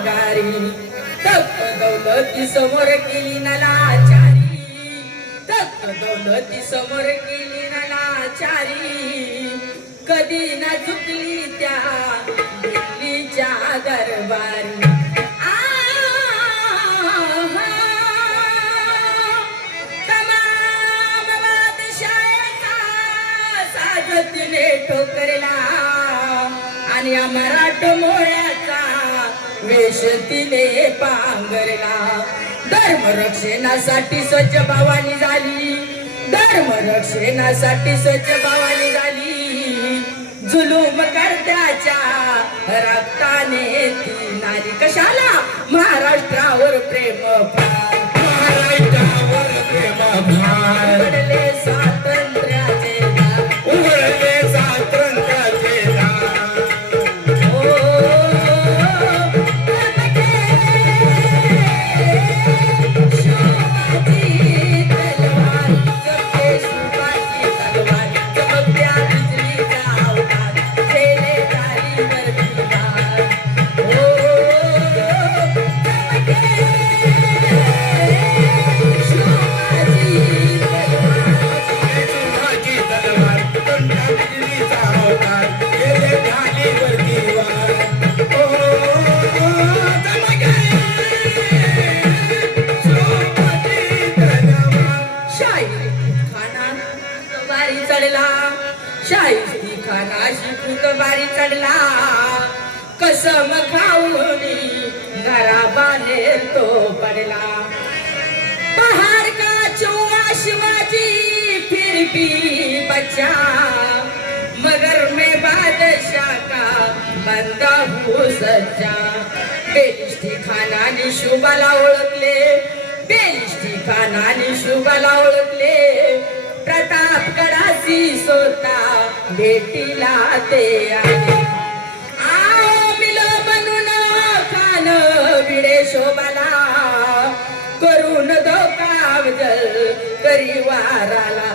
माघारी तख्त दौलती समोर केली नलाचारी तख्त दौलती समोर केली नलाचारी कधी न झुकली त्या दिल्लीच्या दरबारी तिने ठोकरला आणि मराठ मोळ्याचा वेश तिने पांघरला धर्मरक्षणासाठी स्वच्छ भावानी झाली धर्मरक्षणासाठी स्वच्छ भावानी झाली जुलूम करत्याच्या रक्ताने ती नारी कशाला महाराष्ट्रावर प्रेम महाराष्ट्रावर प्रेम उघडले स्वातंत्र्याचे उघडले स्वातंत्र्याचे शाहिस्ती खाना शिकूत बारी चढला कसम खाऊन घराबाहेर तो पडला बाहर का चौवा शिवाजी फिर भी बचा मगर मैं बादशाह का बंदा हूँ सच्चा बेलिस्टी खानाने शुभाला ओळखले बेलिस्टी खानाने शुभाला ओळखले प्रताप गडासी सोता भेटीला ते आले आओ मिलो म्हणून खान भिडे शोभाला करून धोका अफजल करी वाराला